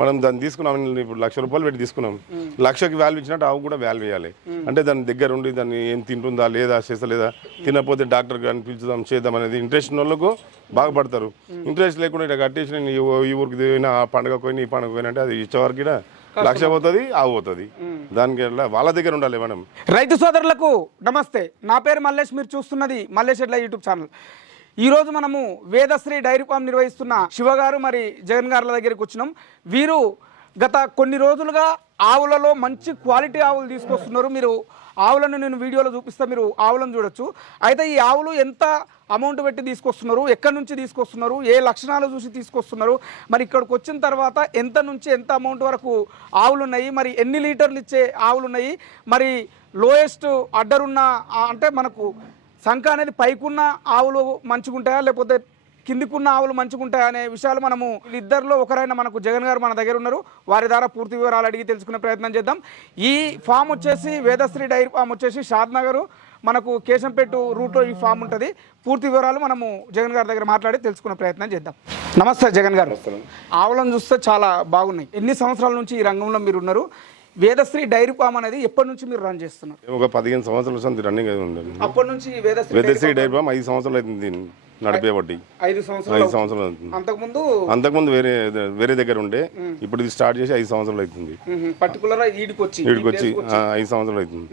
మనం దాన్ని తీసుకున్నాం ఇప్పుడు లక్ష రూపాయలు పెట్టి తీసుకున్నాం. లక్షకి వాల్యూ ఇచ్చినట్టు ఆవు కూడా వాల్యూ ఇవ్వాలి అంటే దాని దగ్గర ఉండి దాన్ని ఏం తింటుందా లేదా చేస్తలేదా తినకపోతే డాక్టర్ గారిని పిలుచుదాం చేద్దాం అనేది ఇంట్రెస్ట్ ఉన్న వాళ్ళకు బాగుపడతారు ఇంట్రెస్ట్ లేకుండా ఇట్లా కట్టేసి నేను ఈ ఊరికి పోయినా ఆ పండుగ పోయినా ఈ పండుగ పోయినా అంటే అది ఇచ్చేవారికి ఈడ లక్ష పోతుంది ఆవు పోతుంది. దానికి ఎట్లా వాళ్ళ దగ్గర ఉండాలి మనం. రైతు సోదరులకు నమస్తే. నా పేరు మల్లేష్ మీరు చూస్తున్నది మల్లేష్ ఎడ్ల యూట్యూబ్ ఛానల్. ఈ రోజు మనము వేదశ్రీ డైరీ ఫామ్ నిర్వహిస్తున్న శివ గారు మరి జగన్ గారుల దగ్గరికి వచ్చినాం. వీరు గత కొన్ని రోజులుగా ఆవులలో మంచి క్వాలిటీ ఆవులు తీసుకొస్తున్నారు. మీరు ఆవులను నేను వీడియోలో చూపిస్తే మీరు ఆవులను చూడొచ్చు. అయితే ఈ ఆవులు ఎంత అమౌంట్ పెట్టి తీసుకొస్తున్నారు? ఎక్కడి నుంచి తీసుకొస్తున్నారు? ఏ లక్షణాలు చూసి తీసుకొస్తున్నారు? మరి ఇక్కడికి వచ్చిన తర్వాత ఎంత నుంచి ఎంత అమౌంట్ వరకు ఆవులు ఉన్నాయి మరి ఎన్ని లీటర్లు ఇచ్చే ఆవులు ఉన్నాయి మరి లోయెస్ట్ అడ్డరున్న అంటే మనకు సంఖ అనేది పైకున్న ఆవులు మంచిగుంటాయా? లేకపోతే కిందికున్న ఆవులు మంచిగుంటాయా అనే విషయాలు మనము వీళ్ళిద్దరిలో ఒకరైన మనకు జగన్ గారు మన దగ్గర ఉన్నారు. వారి ద్వారా పూర్తి వివరాలు అడిగి తెలుసుకునే ప్రయత్నం చేద్దాం. ఈ ఫామ్ వచ్చేసి వేదశ్రీ డైరీ ఫామ్ వచ్చేసి షాద్ నగర్. మనకు కేశంపేట రూట్లో ఈ ఫామ్ ఉంటుంది. పూర్తి వివరాలు మనము జగన్ గారి దగ్గర మాట్లాడి తెలుసుకునే ప్రయత్నం చేద్దాం. నమస్తే జగన్ గారు. ఆవులను చూస్తే చాలా బాగున్నాయి. ఎన్ని సంవత్సరాల నుంచి ఈ రంగంలో మీరు ఉన్నారు? వేదశ్రీ డైరీ ఫామ్ అనేది ఎప్పటి నుంచి మీరు రన్ చేస్తున్నారు? ఒక పదిహేను సంవత్సరాల సంది రన్నింగ్ అయి ఉండండి. అప్పటి నుంచి వేదశ్రీ వెదసీ డైరీ ఫామ్ ఐదు సంవత్సరాలు అవుతుంది దీన్ని నడిపేబట్టి ఐదు సంవత్సరాలు ఐదు సంవత్సరాలు అవుతుంది. అంతకుముందు అంతకుముందు వేరే వేరే దగ్గర ఉండే ఇప్పుడు ఇది స్టార్ట్ చేసి ఐదు సంవత్సరాలు అవుతుంది. పర్టికులర్ ఈడికి వచ్చి వీడికి వచ్చి. ఆ, ఐదు సంవత్సరాలు అవుతుంది.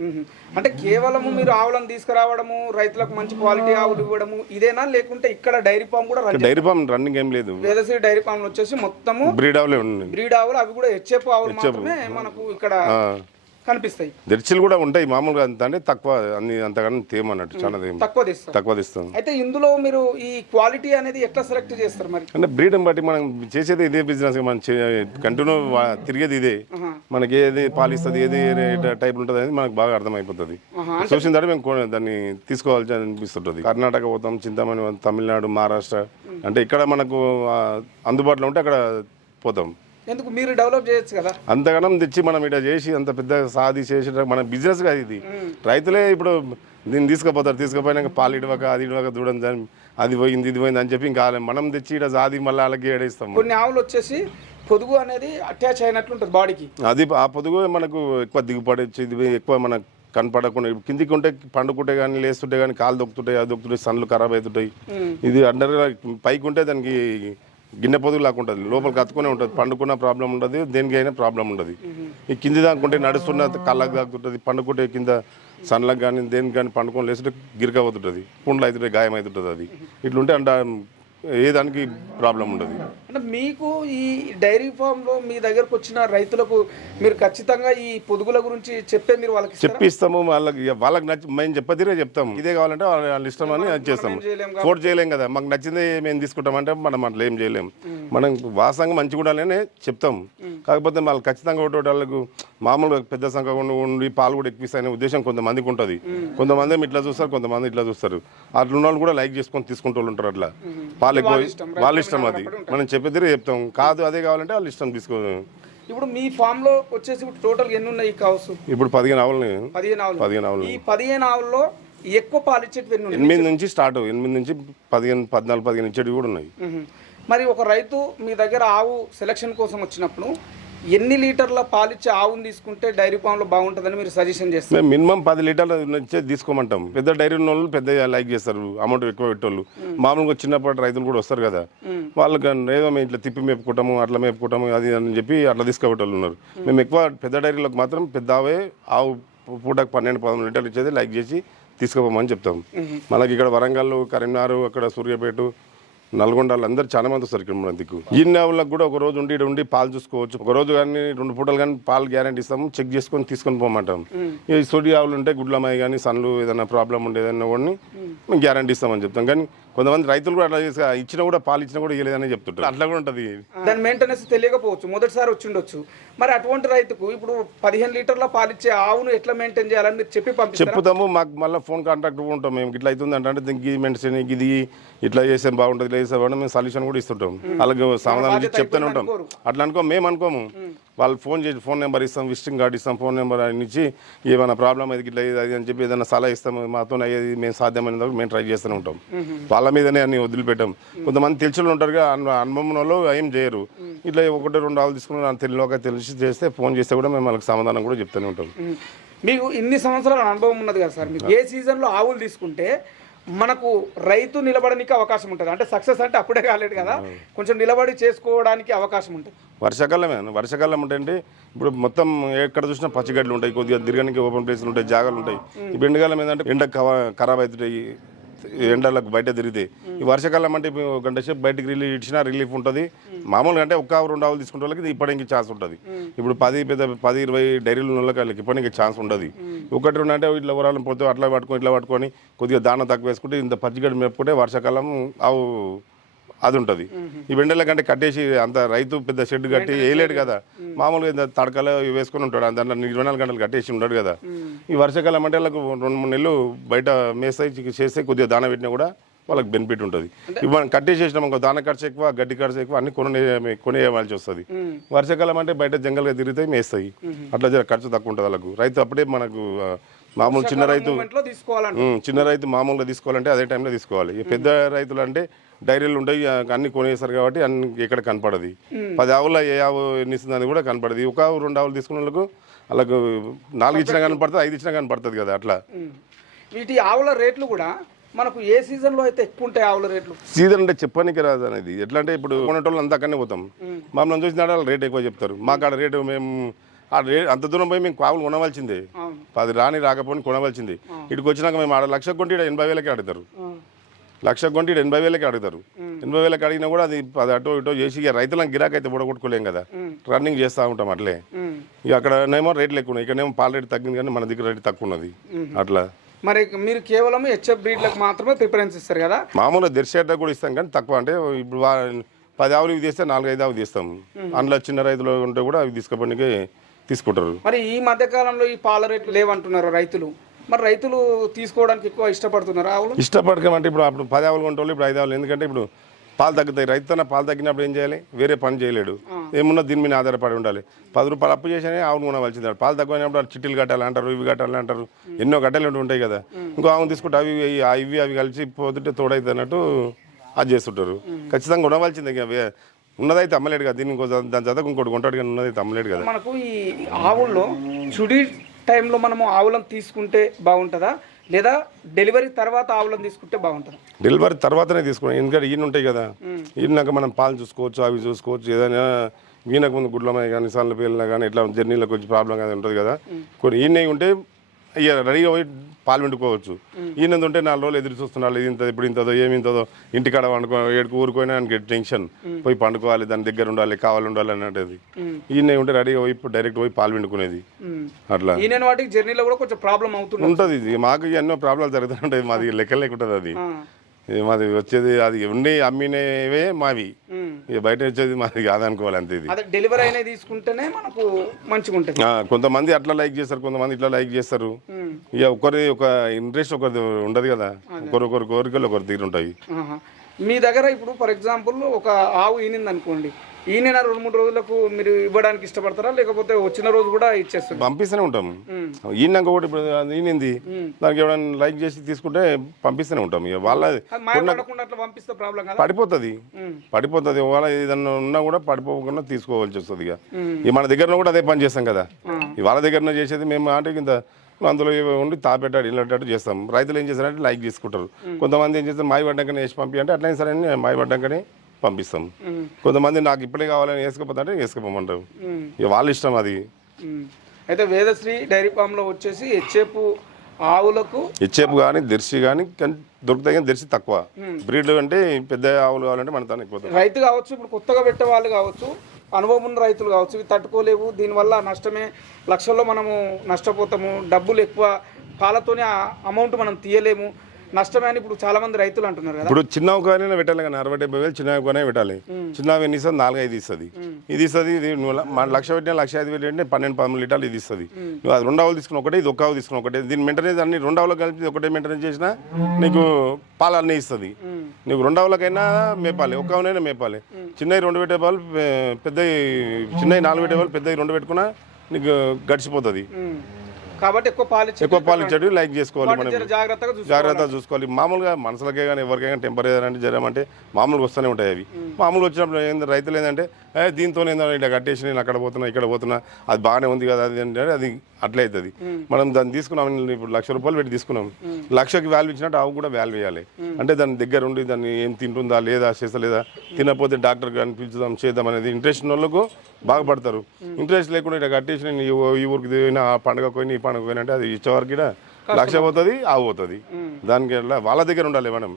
అంటే కేవలము మీరు ఆవులను తీసుకురావడము రైతులకు మంచి క్వాలిటీ ఆవులు ఇవ్వడము ఇదేనా? లేకుంటే ఇక్కడ డైరీ ఫామ్ కూడా డైరీ ఫామ్ రన్నింగ్ ఏం లేదు. వేదశ్రీ డైరీ ఫామ్ వచ్చేసి మొత్తము బ్రీడ్ ఆవులే ఉన్నాయి. బ్రీడ్ ఆవులు అవి కూడా హెచ్ఎఫ్ ఆవులు మాత్రమే మనకు ఇక్కడ కనిపిస్తాయి. దర్చిలు కూడా ఉంటాయి మామూలుగా అంత అంటే తక్కువ అన్ని అంతగానో తేమన్నట్టు చాలా తేమ. తక్కువ తీస్తారు తక్కువ తీస్తాం. అయితే ఇందులో మీరు ఈ క్వాలిటీ అనేది ఎట్లా సెలెక్ట్ చేస్తారు మరి? అంటే బ్రీడ్ని బట్టి మనం చేసేది ఇదే బిజినెస్ మనం కంటిన్యూ తిరిగేది ఇదే. మనకి ఏది పాలిస్తుంది ఏది టైప్ ఉంటుంది అనేది మనకు బాగా అర్థమైపోతుంది. చూసిన తర్వాత మేము దాన్ని తీసుకోవాల్సి అనిపిస్తుంటుంది. కర్ణాటక పోతాం చింతామణి తమిళనాడు మహారాష్ట్ర అంటే ఇక్కడ మనకు అందుబాటులో ఉంటే అక్కడ పోతాం. ఎందుకు మీరు డెవలప్ చేయొచ్చు కదా? అంతగానం తెచ్చి మనం ఇట్లా చేసి అంత పెద్ద సాది చేసి మన బిజినెస్ కాదు ఇది. రైతులే ఇప్పుడు దీన్ని తీసుకుపోతారు. తీసుకుపోయినాక పాలు ఇడవక అది ఇడవక దూడం అది పోయింది ఇది పోయింది అని చెప్పి ఇంకా మనం తెచ్చి ఇక్కడ సాది మళ్ళీ వాళ్ళకి ఏడేస్తాం కొన్ని ఆవులు వచ్చేసి పొదుగు అనేది అటాచ్ అయినట్లు ఉంటుంది బాడీకి. అది ఆ పొదుగు మనకు ఎక్కువ దిగుబడి వచ్చి ఇది ఎక్కువ మనకు కనపడకుండా కిందికి ఉంటే పండుకుంటే కానీ లేస్తుంటే కానీ కాలు దొక్కుతుంటాయి అది దొక్కుతుంటాయి సన్లు ఖరాబ్ అవుతుంటాయి. ఇది అండర్ పైకి ఉంటే దానికి గిన్నె పొదుగు లాగా ఉంటుంది. కత్తుకునే ఉంటుంది. పండుకున్న ప్రాబ్లం ఉండదు దేనికైనా ప్రాబ్లం ఉండదు. ఈ కింది దాకుంటే నడుస్తున్న కళ్ళకు దాకుంటుంది పండుకుంటే కింద సన్నలకు కానీ దేనికి కానీ పండుకొని లేస్తుంటే గిరిక అవుతుంటుంది పుండ్లు అవుతుంటాయి గాయం అవుతుంటుంది అది. ఇట్లుంటే అంటే ఏ దానికి ప్రాబ్లం ఉండదు. అంటే మీకు ఈ డైరీ ఫామ్లో మీ దగ్గరకు వచ్చిన రైతులకు మీరు ఖచ్చితంగా ఈ పొదుగుల గురించి చెప్పే మీరు వాళ్ళకి? చెప్పిస్తాము వాళ్ళకి వాళ్ళకి నచ్చి మేము చెప్పదిరే చెప్తాం. ఇదే కావాలంటే వాళ్ళ ఇష్టం అని అది చేస్తాము. ఫోర్స్ చేయలేం కదా. మాకు నచ్చింది మేము తీసుకుంటామంటే మనం అట్లా ఏం చేయలేం. మనం వాసంగా మంచిగా ఉండాలని చెప్తాం. కాకపోతే వాళ్ళు ఖచ్చితంగా ఒకటి వాళ్ళకు మామూలుగా పెద్ద సంఖ్య ఉండి- పాలు కూడా ఎక్కిస్తాయనే ఉద్దేశం కొంతమందికి ఉంటుంది. కొంతమంది ఇట్లా చూస్తారు కొంతమంది ఇట్లా చూస్తారు. అట్లా ఉన్న వాళ్ళు కూడా లైక్ చేసుకొని తీసుకుంటూ ఉంటారు అట్లా. పాలు ఎక్కువ వాళ్ళ ఇష్టం అది. మనం చెప్పేదిరే చెప్తాం. కాదు అదే కావాలంటే వాళ్ళ ఇష్టం తీసుకో. ఇప్పుడు మీ ఫామ్లో వచ్చేసి ఇప్పుడు టోటల్ ఎన్ని ఉన్నాయి కావుస్ ఇప్పుడు పదిహేను ఆవులని పదిహేను ఆవులు. పదిహేను ఆవులు. ఈ పదిహేను ఆవుల్లో ఎక్కువ పాలు ఇచ్చేటివి ఎన్ని ఎనిమిది నుంచి స్టార్ట్. ఎనిమిది నుంచి పదిహేను పద్నాలుగు పదిహేను ఇచ్చేటివి కూడా ఉన్నాయి. మరి ఒక రైతు మీ దగ్గర ఆవు సెలక్షన్ కోసం వచ్చినప్పుడు ఎన్ని లీటర్ల పాలిచ్చే ఆవును తీసుకుంటే డైరీ ఫామ్లో బాగుంటుందని మీరు సజెషన్ చేస్తారు? మేము మినిమం పది లీటర్ల నుంచే తీసుకోమంటాం. పెద్ద డైరీ ఉన్న వాళ్ళు పెద్ద లైక్ చేస్తారు అమౌంట్ ఎక్కువ పెట్టేవాళ్ళు మామూలుగా చిన్నప్పటి రైతులు కూడా వస్తారు కదా. వాళ్ళకి ఏదో మేము ఇట్లా తిప్పి మేపుకుంటాము అట్లా మేపుకుంటాము అది అని చెప్పి అట్లా తీసుకుపోయేటోళ్ళు ఉన్నారు. మేము. ఎక్కువ పెద్ద డైరీలకు మాత్రం పెద్ద ఆవే ఆవు పూటకు పన్నెండు పదమూడు లీటర్లు ఇచ్చేది లైక్ చేసి తీసుకుపోమని చెప్తాం. మనకి ఇక్కడ వరంగల్ కరీంనగర్ అక్కడ సూర్యాపేట నల్గొండలు అందరు చాలా మంది వస్తారు ఇక్కడ మన దిక్కు. ఇన్ని ఆవులకు కూడా ఒక రోజు ఉండి ఉండి పాలు చూసుకోవచ్చు. ఒక రోజు కానీ రెండు పూటలు కానీ పాలు గ్యారంటీ ఇస్తాము చెక్ చేసుకొని తీసుకొని పోమంటాం. ఈ సొడి ఆవులు ఉంటే గుడ్లమాయి కానీ సన్లు ఏదైనా ప్రాబ్లం ఉండేదన్నా కూడా మేము. గ్యారంటీ ఇస్తామని చెప్తాం. కానీ కొంతమంది రైతులు కూడా అట్లా చేసి ఇచ్చినా కూడా పాలు ఇచ్చినా కూడా ఇవ్వలేదని చెప్తుంటారు. అట్లా కూడా ఉంటుంది. దాని మెయింటెనెన్స్ తెలియకపోవచ్చు. మొదటిసారి వచ్చి ఉండొచ్చు మరి అటువంటి రైతుకు ఇప్పుడు పదిహేను లీటర్ల పాలిచ్చే ఆవును ఎట్లా మెయింటైన్ చేయాలని మీరు చెప్పి పంపిస్తారు? చెప్పుతాము. మాకు మళ్ళీ ఫోన్ కాంటాక్ట్ ఉంటాం. మేము ఇట్లా అవుతుంది అంటే దీనికి మెడిసిన్ ఇది ఇట్లా చేస్తే బాగుంటుంది బాగుంటుంది మేము సొల్యూషన్ కూడా ఇస్తుంటాం. అలాగే సమాధానం ఇచ్చి చెప్తూనే ఉంటాం. అట్లా అనుకో మేము అనుకోము. వాళ్ళు ఫోన్ చేసి ఫోన్ నెంబర్ ఇస్తాం విజిటింగ్ కార్డు ఇస్తాం ఫోన్ నెంబర్ ఇచ్చి ఏమైనా ప్రాబ్లం అది ఇట్లా అది అని చెప్పి ఏదైనా సలహా ఇస్తాం మాతో అయ్యేది మేము సాధ్యమైనంత వరకు మేము ట్రై చేస్తూనే ఉంటాం. వాళ్ళ మీదనే అన్ని వదిలిపెట్టాం. కొంతమంది తెలిసిన వాళ్ళు ఉంటారు అనుభవం వాళ్ళు ఏం చేయరు. ఇట్లా ఒకటి రెండు ఆవులు తీసుకుని తెలియక తెలిసి చేస్తే ఫోన్ చేస్తే కూడా మేము వాళ్ళకి సమాధానం కూడా చెప్తూనే ఉంటాం. మీకు ఇన్ని సంవత్సరాల అనుభవం ఉన్నది కదా సార్? మీకు ఏ సీజన్లో ఆవులు తీసుకుంటే మనకు రైతు నిలబడడానికి అవకాశం ఉంటుంది. అంటే సక్సెస్ అంటే అప్పుడే కాలేదు కదా. కొంచెం నిలబడి చేసుకోవడానికి అవకాశం ఉంటుంది. వర్షాకాలమే వర్షాకాలం అంటే ఇప్పుడు మొత్తం ఎక్కడ చూసినా పచ్చిగడ్డలు ఉంటాయి కొద్దిగా తిరగడానికి ఓపెన్ ప్లేస్లు ఉంటాయి జాగాలు ఉంటాయి. ఈ ఎండాకాలం ఏంటంటే ఎండ ఖరాబ్ అవుతుంటాయి ఎండలకు బయట తిరిగితే. ఈ వర్షాకాలం అంటే గంట సేపు బయటకు రిలీఫ్ ఇచ్చినా రిలీఫ్ ఉంటుంది. మామూలుగా అంటే ఒక్క రెండు ఆవులు తీసుకునే వాళ్ళకి ఇప్పటికి ఛాన్స్ ఉంటుంది. ఇప్పుడు పది పెద్ద పది ఇరవై డైరీలు ఉన్న వాళ్ళకి వాళ్ళకి ఇప్పటికి ఛాన్స్ ఉండదు ఒకటి రెండు అంటే ఇట్లా ఎవరాలను పోతే అట్లా పట్టుకొని ఇట్లా పట్టుకొని కొద్దిగా దాన తక్కువ వేసుకుంటే ఇంత పచ్చిగడ్డ మెప్పుకుంటే వర్షాకాలం ఆవు అది ఉంటుంది ఈ వెండల కంటే కట్టేసి అంత రైతు పెద్ద షెడ్ కట్టి వేయలేడు కదా. మామూలుగా ఇంత తడకలో వేసుకొని ఉంటాడు. దాంట్లో ఇరవై నాలుగు గంటలు కట్టేసి ఉండడు కదా. ఈ వర్షాకాలం అంటే వాళ్ళకు రెండు మూడు నెలలు బయట మేస్తాయి చేస్తే కొద్దిగా దాన పెట్టినా కూడా వాళ్ళకి బెనిఫిట్ ఉంటుంది. ఇప్పుడు మనం కట్టేసేసినాం ఇంకో దాన ఖర్చు ఎక్కువ గడ్డి ఖర్చు ఎక్కువ అన్ని కొనే కొనేయవలసి వస్తుంది. వర్షాకాలం అంటే బయట జంగల్గా తిరిగితే మేస్తాయి. అట్లా జర ఖర్చు తక్కువ ఉంటుంది వాళ్ళకు. రైతు అప్పుడే మనకు మామూలు చిన్న రైతు చిన్న రైతు మామూలుగా తీసుకోవాలంటే అదే టైంలో తీసుకోవాలి. పెద్ద రైతులు అంటే డైరీలు ఉంటాయి అన్ని కొనేస్తారు కాబట్టి అన్ని ఇక్కడ కనపడది. పది ఆవుల ఏ ఆవు ఎన్ని ఇస్తుందని కూడా కనపడదు. ఒక ఆవు రెండు ఆవులు తీసుకున్న వాళ్ళకు వాళ్ళకు నాలుగు ఇచ్చినా కనపడుతుంది ఐదు ఇచ్చినా కనపడుతుంది కదా అట్లా. వీటి ఆవుల రేట్లు కూడా మనకు ఏ సీజన్లో అయితే ఎక్కువ ఉంటాయి ఆవుల రేట్లు? సీజన్ అంటే చెప్పడానికి రాదు అనేది. ఎట్లా అంటే ఇప్పుడు కొనేటోళ్ళు అంతా అక్కడనే పోతాం. మమ్మల్ని చూసిన రేట్ ఎక్కువ చెప్తారు. మా కాడ రేటు మేము అంత దూరం పోయి మేము ఆవులు కొనవలసిందే. పది రాని రాకపోని కొనవలసిందే. ఇటుకు వచ్చినాక మేము ఆడ లక్ష కొంటే ఎనభై వేలకి అడుగుతారు. లక్ష కొంటే ఎనభై వేలకి అడుగుతారు. ఎనభై వేలకి అడిగినా కూడా అది అది అటో ఇటో చేసి గిరాకీ అయితే బుడగొట్టుకోలేం కదా. రన్నింగ్ చేస్తూ ఉంటాం అట్లే. ఇక అక్కడనేమో రేట్లు ఎక్కువ ఉన్నాయి. ఇక్కడనేమో పాల రేటు తగ్గింది కానీ మన దగ్గర రేటు తక్కువ ఉన్నది. అట్లా. మరి మీరు కేవలం హెచ్ఎఫ్ బ్రీడ్లకు మాత్రమే ప్రిఫరెన్స్ ఇస్తారు కదా? మామూలుగా దర్శేట కూడా ఇస్తాం కానీ తక్కువ. అంటే ఇప్పుడు పది ఆవులు ఇవి తీస్తే నాలుగు ఐదు ఆవులు తీస్తాం. అందులో చిన్న రైతులు ఉంటే కూడా అవి తీసుకుపోయి తీసుకుంటారు. మరి ఈ మధ్య కాలంలో ఈ పాల రేట్లు లేవంటున్నారు రైతులు. మరి రైతులు తీసుకోవడానికి ఎక్కువ ఇష్టపడుతున్నారు. ఆవులు ఇష్టపడకమంటే ఇప్పుడు అప్పుడు పది ఆవులు కొంటే ఇప్పుడు ఐదు ఆవులు. ఎందుకంటే ఇప్పుడు పాలు తగ్గుతాయి. రైతు తన పాలు తగ్గినప్పుడు ఏం చేయాలి? వేరే పని చేయలేడు. ఏమున్నా దీని మీద ఆధారపడి ఉండాలి. పది రూపాయలు అప్పు చేసినా ఆవును కొనవలసింది. పాలు తక్కువైనప్పుడు వాళ్ళు చిట్టీలు కట్టాలి అంటారు ఇవి కట్టాలి అంటారు. ఎన్నో కట్టాలి ఉంటాయి కదా. ఇంకో ఆవును తీసుకుంటే అవి ఇవి అవి కలిసి పోతుంటే తోడైతే అన్నట్టు అది చేస్తుంటారు. ఖచ్చితంగా కొనవలసిందే. వే- ఉన్నదైతే అమ్మలేడు కదా దీన్ని ఇంకో దా- దాని చదవకు ఇంకోటి కొంటాడు కానీ ఉన్నదైతే అమ్మలేడు కదా. మనకు ఈ ఆవుల్లో చుడి టైంలో మనము ఆవులను తీసుకుంటే బాగుంటుందా? లేదా డెలివరీ తర్వాత ఆవులను తీసుకుంటే బాగుంటుందా? డెలివరీ తర్వాతనే తీసుకున్నాం. ఎందుకంటే ఈయన ఉంటాయి కదా. ఈయనక మనం పాలు చూసుకోవచ్చు అవి చూసుకోవచ్చు ఏదైనా ఈయనకు ముందు గుడ్లమై కానీ సన్ల పిల్లలు కానీ ఇట్లా జర్నీలకు వచ్చి ప్రాబ్లం కానీ ఉంటుంది కదా. కొన్ని ఈయన ఉంటే ఇక రెడీగా పోయి పాలు వండుకోవచ్చు ఈయన ఉంటే నాలుగు రోజులు ఎదురు చూస్తున్నాడు ఇది ఇంత ఇప్పుడు ఇంతదో ఏమి ఇంతదో. ఇంటికాడ వండుకో ఏడుకు ఊరుకోయినా ఆయనకి టెన్షన్? పోయి పండుకోవాలి దాని దగ్గర ఉండాలి కావాలి ఉండాలి అన్నది ఈయన ఉంటే రెడీగా పోయి డైరెక్ట్ పోయి పాలు వండుకునేది ఉమ్. అట్లా. ఈయన వాటికి జర్నీలో కూడా కొంచెం ప్రాబ్లం అవుతుంది ఉంటుంది ఇది. మాకు ఎన్నో ప్రాబ్లాలు జరుగుతుంటాయి మాది లెక్క లేకుంటుంది అది. మాది వచ్చేది అది ఉండి అమ్మినవే మావి. ఇక బయట వచ్చేది మాది కాదనుకోవాలి అంతే ఇది. డెలివరీ అయినవి తీసుకుంటేనే మనకు మంచిగా ఉంటుంది. కొంతమంది అట్లా లైక్ చేస్తారు కొంతమంది ఇట్లా లైక్ చేస్తారు. ఇక ఒకరి ఒక ఇంట్రెస్ట్ ఒకరిది ఉండదు కదా. ఒకరు ఒకరి కోరికలు ఒకరు తీరు ఉంటాయి ఆహా. మీ దగ్గర ఇప్పుడు ఫర్ ఎగ్జాంపుల్ ఒక ఆవు ఈనింది అనుకోండి ఈనిన రెండు మూడు రోజులకు మీరు ఇవ్వడానికి ఇష్టపడతారా? లేకపోతే వచ్చిన రోజు కూడా ఇచ్చేస్తారు పంపిస్తూనే ఉంటాం. ఈయనక ఒకటి ఇప్పుడు దానికి ఎవరైనా లైక్ చేసి తీసుకుంటే పంపిస్తూనే ఉంటాం. ఇక వాళ్ళ పంపిస్తే ప్రాబ్లం పడిపోతుంది. పడిపోతుంది. ఒకవేళ ఏదన్నా ఉన్నా కూడా పడిపోకుండా తీసుకోవాల్సి వస్తుంది ఇక. ఈ మన దగ్గర కూడా అదే పని చేస్తాం కదా. ఈ వాళ్ళ దగ్గర చేసేది మేము అంటే కింద అందులో ఉండి తాపెట్టాడు ఇల్లటట్టు చేస్తాం. రైతులు ఏం చేస్తారంటే లైక్ చేసుకుంటారు. కొంతమంది ఏం చేస్తారు మాయి పడ్డాకనే వేసి పంపి అంటే అట్లయినా సరే మాయి పడ్డాకనే పంపిస్తాం. కొంతమంది నాకు ఇప్పుడే కావాలని వేసుకపోతే అంటే వేసుకుపోమంటారు. ఇక వాళ్ళ ఇష్టం అది. అయితే వేదశ్రీ డైరీ ఫామ్లో వచ్చేసి హెచ్ఎఫ్ ఆవులకు హెచ్ఎఫ్ కానీ దర్శి కానీ దొరుకుతాయి కానీ దర్శి తక్కువ. బ్రీడ్లు అంటే పెద్ద ఆవులు కావాలంటే మన తన ఎక్కువ రైతు కావచ్చు ఇప్పుడు కొత్తగా పెట్టే వాళ్ళు కావచ్చు అనుభవం ఉన్న రైతులు కావచ్చు ఇవి తట్టుకోలేవు. దీనివల్ల నష్టమే లక్షల్లో మనము నష్టపోతాము. డబ్బులు ఎక్కువ పాలతోనే అమౌంట్ మనం తీయలేము. నష్టమే అని ఇప్పుడు చాలా మంది రైతులు అంటున్నారు కదా. ఇప్పుడు చిన్న ఒకనైనా పెట్టాలి కానీ అరవై డెబ్బై వేలు చిన్న ఒకనే పెట్టాలి చిన్న ఎన్ని ఇస్తుంది? నాలుగు ఐదు ఇస్తుంది ఇది ఇస్తుంది ఇది మన లక్ష పెట్టినా లక్ష ఐదు వేలు పెట్టినా పన్నెండు పదమూడు లీటర్లు ఇది ఇస్తుంది. నువ్వు అది రెండు ఆవులు తీసుకుని ఒకటే ఇది ఒక్క ఆవు తీసుకుని ఒకటే. దీని మెయింటెనెన్స్ అన్ని రెండు ఆవులు కలిపి ఒకటే మెయింటెనెన్స్ చేసినా నీకు పాలు అన్నీ ఇస్తుంది నీకు రెండు ఆవులకైనా మేపాలి ఒక్క ఆవునైనా మేపాలి. చిన్నవి రెండు పెట్టే పాలు పెద్దవి చిన్నవి నాలుగు పెట్టే పాలు పెద్దవి రెండు పెట్టుకున్నా నీకు గడిచిపోతుంది. కాబట్టి ఎక్కువ పాలు ఎక్కువ పాలు ఇచ్చేటి లైక్ చేసుకోవాలి మనం జాగ్రత్తగా చూసుకోవాలి. జాగ్రత్తగా చూసుకోవాలి. మామూలుగా మనుషులకే కానీ ఎవరికైనా టెంపరేచర్ అంటే జ్వరం అంటే మామూలుగా వస్తూనే ఉంటాయి అవి. మామూలుగా వచ్చినప్పుడు ఏంది రైతులు ఏంటంటే దీంతో ఏంటంటే ఇట్లా కట్టేసి నేను అక్కడ పోతున్నా ఇక్కడ పోతున్నా అది బాగానే ఉంది కదా అది అంటే అది అట్లే అవుతుంది. మనం దాన్ని తీసుకున్నాం ఇప్పుడు లక్ష రూపాయలు పెట్టి తీసుకున్నాం. లక్షకి వాల్యూ ఇచ్చినట్టు ఆవు కూడా వాల్యూ ఇవ్వాలి అంటే దాని దగ్గర ఉండి దాన్ని ఏం తింటుందా లేదా చేస్తలేదా తినకపోతే డాక్టర్ కానీ పిలుచుదాం చేద్దాం అనేది ఇంట్రెస్ట్ ఉన్న వాళ్ళకు బాగుపడతారు ఇంట్రెస్ట్ లేకుండా ఇట్లా కట్టేసి నేను ఈ ఊరికి పోయినా ఆ పండుగ పోయినా ఈ పండుగ పోయినా అంటే అది ఇచ్చేవారికి కూడా లక్ష పోతుంది ఆవు పోతుంది. దానికి వాళ్ళ దగ్గర ఉండాలి మనం.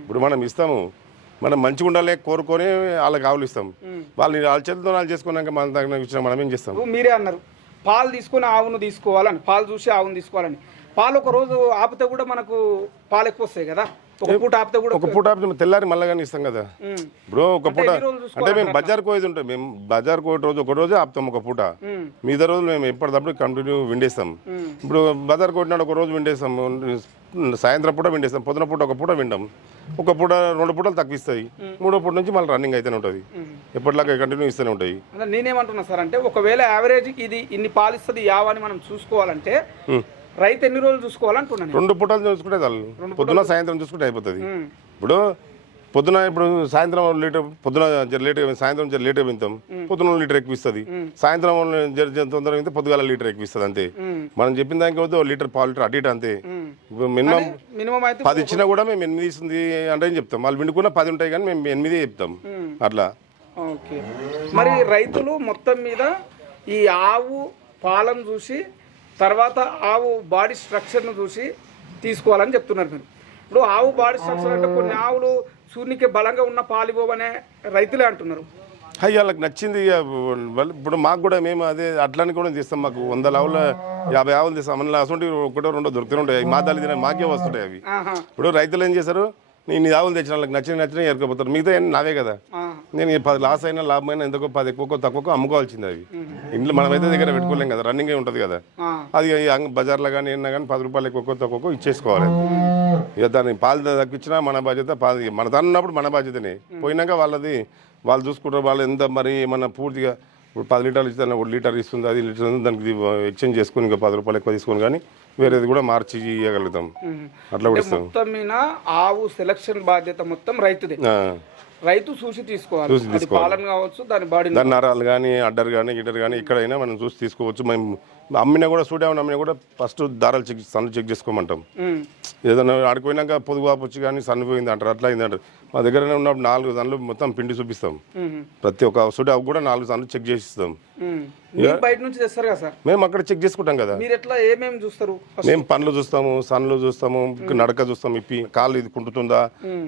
ఇప్పుడు మనం ఇస్తాము మనం మంచిగా ఉండాలి కోరుకొని వాళ్ళకి ఆవులు ఇస్తాం. వాళ్ళు వాళ్ళ చేతితో వాళ్ళు చేసుకున్నాక మన దగ్గర ఇచ్చిన మనం ఏం చేస్తాం? మీరే అన్నారు. పాలు తీసుకొని ఆవును తీసుకోవాలని పాలు చూసి ఆవును తీసుకోవాలని. పాలు ఒక రోజు ఆపితే కూడా మనకు పాలు ఎక్కువ వస్తాయి కదా? ఒక పూట ఆపితే కూడా ఒక పూట ఆపితే తెల్లారి మళ్ళీ కానీ ఇస్తాం కదా. బ్రో ఒక పూట అంటే మేము బజార్ కోయేది ఉంటాం మేము బజార్ కోయటి రోజు ఒక రోజే ఆపుతాం ఒక పూట. మిగతా రోజులు మేము ఎప్పటికప్పుడు కంటిన్యూ విండేస్తాం. ఇప్పుడు బజార్ కొట్టినాడు ఒక రోజు విండేస్తాం. సాయంత్రం పూట విండేస్తాం. పొద్దున పూట ఒక పూట వింటాం ఒక పూట రెండు పూటలు తక్కువ ఇస్తాయి మూడో పూట నుంచి మళ్ళీ రన్నింగ్ అయితేనే ఉంటుంది. ఎప్పటిలాగా కంటిన్యూ ఇస్తూనే ఉంటాయి అంటే నేనేమంటున్నా సార్ అంటే ఒకవేళ యావరేజ్కి ఇది ఇన్ని పాలు ఇస్తుంది యావని మనం చూసుకోవాలంటే రైతు ఎన్ని రోజులు చూసుకోవాలంటున్నాను రెండు పూటలు చూసుకుంటే చాలు. పొద్దున సాయంత్రం చూసుకుంటే అయిపోతుంది. ఇప్పుడు పొద్దున ఇప్పుడు సాయంత్రం లీటర్ పొద్దున జర లేట్ సాయంత్రం జర లేట్ వింటాం. పొద్దున లీటర్ ఎక్కువ ఇస్తుంది సాయంత్రం తొందరగా వింటే పొద్దుగాల లీటర్ ఎక్కువ ఇస్తుంది అంతే మనం చెప్పిన దానికి వద్దు లీటర్ పావు లీటర్ అటు అంతే. మినిమం మినిమం అయితే పది ఇచ్చినా కూడా మేము ఎనిమిది ఇస్తుంది అంటే చెప్తాం. వాళ్ళు విండుకున్న పది ఉంటాయి కానీ మేము ఎనిమిది చెప్తాం. అట్లా. ఓకే. మరి రైతులు మొత్తం మీద ఈ ఆవు పాలను చూసి తర్వాత ఆవు బాడీ స్ట్రక్చర్ను చూసి తీసుకోవాలని చెప్తున్నారు మీరు. ఇప్పుడు ఆవు బాడీ స్ట్రక్చర్ అంటే కొన్ని ఆవులు సూర్యునికి బలంగా ఉన్న పాలు ఇవ్వవనే రైతులే అంటున్నారు. అయ్యి వాళ్ళకి నచ్చింది ఇప్పుడు మాకు కూడా మేము అదే అట్లాని కూడా తీస్తాం మాకు వంద ఆవుల యాభై ఆవులు తీస్తాం అసలు ఒకటో రెండో దొరుకుతూనే ఉంటాయి. మా తల్లి మాకే వస్తుంటాయి అవి. ఇప్పుడు రైతులు ఏం చేశారు? నేను ఆవులు తెచ్చిన వాళ్ళకి నచ్చిన నచ్చిన ఎరుకపోతారు మిగతా నావే కదా. నేను పది లాస్ అయినా లాభం అయినా ఎంతకో పది ఎక్కువ తక్కువ అమ్ముకోవాల్సింది అవి. ఇంట్లో మనమైతే దగ్గర పెట్టుకోలేం కదా రన్నింగ్ ఉంటుంది కదా. అది బజార్లో కానీ ఏమన్నా కానీ పది రూపాయలు ఎక్కువ తక్కువ ఇచ్చేసుకోవాలి. ఇక దాన్ని పాలు తగ్గించినా మన బాధ్యత పాలు మన దాని ఉన్నప్పుడు మన బాధ్యతనే. పోయినాక వాళ్ళది వాళ్ళు చూసుకుంటారు వాళ్ళు ఎంత మరి ఏమన్నా పూర్తిగా ఇప్పుడు పది లీటర్లు ఇస్తే ఒక లీటర్ ఇస్తుంది అది లీటర్ దానికి ఎక్స్చేంజ్ చేసుకుని ఇంకా పది రూపాయలు ఎక్కువ తీసుకొని కానీ వేరేది కూడా మార్చి ఇవ్వగలుగుతాం అట్లా కూడా ఇస్తాం. మొత్తం మీద ఆవు సెలక్షన్ బాధ్యత మొత్తం రైతుదే. రైతు చూసి తీసుకోవాలి. అది పాలన కావచ్చు దాని బాడీ దాని నరాలు కానీ అడ్డర్ కానీ గిడ్డర్ కానీ ఎక్కడైనా మనం చూసి తీసుకోవచ్చు. మేము అమ్మినా కూడా ఏమైనా అమ్మినా కూడా ఫస్ట్ దారాలు చెక్ సన్ను చెక్ చేసుకోమంటాం. ఏదైనా ఆడిపోయినాక పొదుగు ఆపొచ్చి కానీ సన్ను పోయింది అంటారు అట్లా అయింది అంటారు. మా దగ్గర ఉన్నప్పుడు నాలుగు సన్నులు మొత్తం పిండి చూపిస్తాం. ప్రతి ఒక్క సూట్ అవి కూడా నాలుగు సన్నులు చెక్ చేసి ఇస్తాం మీరు బయట నుంచి తెస్తారు కదా సార్? మేము అక్కడ చెక్ చేసుకుంటాం కదా. మీరు ఎట్లా ఏమేమి చూస్తారు మేము పండ్లు చూస్తాము సన్లు చూస్తాము నడక చూస్తాం ఇప్పి కాళ్ళు ఇది కుంటుతుందా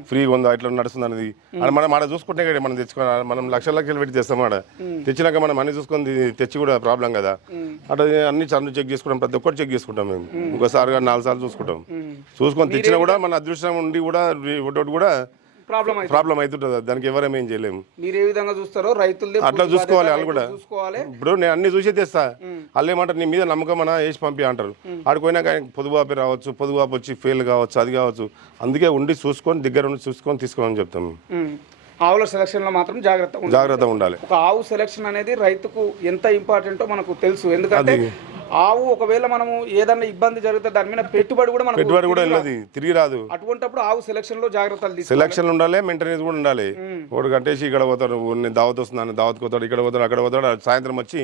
ఫ్రీగా ఉందా ఇట్లా నడుస్తుంది అనేది. అని మనం ఆడ చూసుకుంటే కదా మనం తెచ్చుకోవాలి మనం లక్షల లక్షలు పెట్టి తెస్తాం ఆడ. తెచ్చినాక మనం అన్ని చూసుకొని తెచ్చి కూడా ప్రాబ్లం కదా. అట్లా అన్ని సన్ను చెక్ చేసుకుంటాం ప్రతి ఒక్కటి చెక్ చేసుకుంటాం మేము. ఇంకోసారి కానీ నాలుగు సార్లు చూసుకుంటాం. చూసుకొని తెచ్చినా కూడా మన అదృష్టం ఉండి కూడా ఒకటి కూడా ప్రాబ్లం అవుతుంటుంది. దానికి ఎవరేం ఏం చేయలేము. మీరు ఏ విధంగా చూస్తారో రైతులదే అట్లా చూసుకోవాలి వాళ్ళు కూడా. రైతులు చూసుకోవాలి. ఇప్పుడు నేను అన్ని చూసి తెస్తా. వాళ్ళు ఏమంటారు నీ మీద నమ్మకం అన్నా వేసి పంపి అంటారు. ఆడిపోయినాక ఆయన పొదువాపి రావచ్చు పొదువాపు వచ్చి ఫెయిల్ కావచ్చు అది కావచ్చు. అందుకే ఉండి చూసుకొని దగ్గర ఉండి చూసుకొని తీసుకోమని చెప్తాం. ఉమ్. ఆవుల సెలక్షన్లో మాత్రం జాగ్రత్త ఉండాలి. జాగ్రత్తగా ఉండాలి. ఒక ఆవు సెలక్షన్ అనేది రైతుకు ఎంత ఇంపార్టెంటో మనకు తెలుసు. ఎందుకంటే ఆవు ఒకవేళ మనము ఏదన్నా ఇబ్బంది జరిగితే దాని మీద పెట్టుబడి కూడా మనకు పెట్టుబడి కూడా వెళ్ళదు తిరిగి రాదు. అటువంటిప్పుడు ఆవు సెలక్షన్లో జాగ్రత్తలు సెలక్షన్ ఉండాలి మెయింటెనెన్స్ కూడా ఉండాలి. ఒకటి కట్టేసి ఇక్కడ పోతాడు దావత్ వస్తున్నాను దావత్ పోతాడు ఇక్కడ పోతాడు అక్కడ పోతాడు సాయంత్రం వచ్చి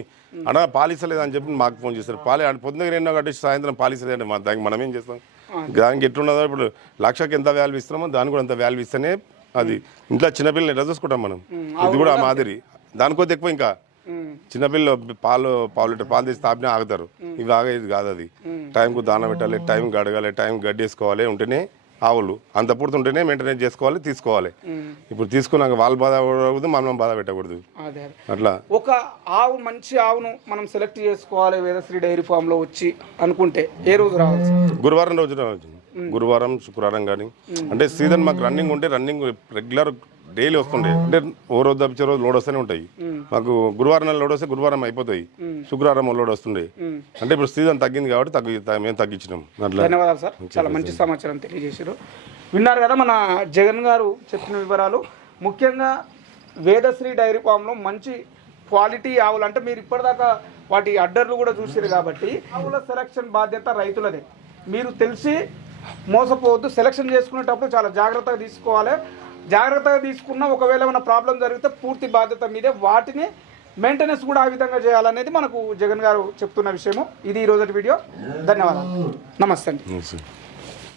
అన్నా పాలిస్తలేదు అని చెప్పి మాకు ఫోన్ చేస్తారు పాలి పొద్దున్న ఎన్నో కట్టేసి సాయంత్రం పాలిస్తలేదు మా దానికి మనం ఏం చేస్తాం దానికి ఎట్లున్నదో ఇప్పుడు లక్షకి ఎంత వాల్యూ ఇస్తున్నామో దానికి కూడా అంత వాల్యూ ఇస్తేనే అది ఇంట్లో చిన్నపిల్లలు ఎట్లా చూసుకుంటాం మనం? ఇది కూడా ఆ మాదిరి. దానికొద్ది ఎక్కువ ఇంకా. చిన్నపిల్లలు పాలు పావు లీటర్ పాలు తీసి తాపినా ఆగుతారు. ఇవి ఆగేది కాదు అది. టైంకు దాన పెట్టాలి టైం గడగాలి టైం గడ్డేసుకోవాలి ఉంటేనే ఆవులు. అంత పూర్తుంటేనే మెయింటెనెన్స్ చేసుకోవాలి తీసుకోవాలి. ఇప్పుడు తీసుకున్నాక వాళ్ళు బాధ పడకూడదు మనం బాధ పెట్టకూడదు. అట్లా. ఒక ఆవు మంచి ఆవును మనం సెలెక్ట్ చేసుకోవాలి వేదశ్రీ డైరీ ఫామ్లో వచ్చి అనుకుంటే ఏ రోజు రావాలి? గురువారం రోజున గురువారం శుక్రవారం కానీ అంటే సీజన్ మాకు రన్నింగ్ ఉంటే రన్నింగ్ రెగ్యులర్ డైలీ వస్తుండే. అంటే ఓ రోజు తప్పించే రోజు లోడ్ వస్తూనే ఉంటాయి. మాకు గురువారం నెల లోడ్ వస్తే గురువారం అయిపోతాయి. శుక్రవారం లోడ్ వస్తుండే. అంటే ఇప్పుడు సీజన్ తగ్గింది కాబట్టి తగ్గి మేము తగ్గించినాం. ధన్యవాదాలు సార్. చాలా మంచి సమాచారం తెలియజేశారు. విన్నారు కదా మన జగన్ గారు చెప్పిన వివరాలు. ముఖ్యంగా వేదశ్రీ డైరీ ఫామ్లో మంచి క్వాలిటీ ఆవులు అంటే మీరు ఇప్పటిదాకా వాటి అడ్డర్లు కూడా చూసారు కాబట్టి ఆవుల సెలక్షన్ బాధ్యత రైతులదే. మీరు తెలిసి మోసపోవద్దు. సెలక్షన్ చేసుకునేటప్పుడు చాలా జాగ్రత్తగా తీసుకోవాలి. జాగ్రత్తగా తీసుకున్న ఒకవేళ ఏమైనా ప్రాబ్లం జరిగితే పూర్తి బాధ్యత మీదే. వాటిని మెయింటెనెన్స్ కూడా ఆ విధంగా చేయాలనేది మనకు జగన్ గారు చెప్తున్న విషయము. ఇది ఈ రోజు వీడియో. ధన్యవాదాలు. నమస్తే అండి.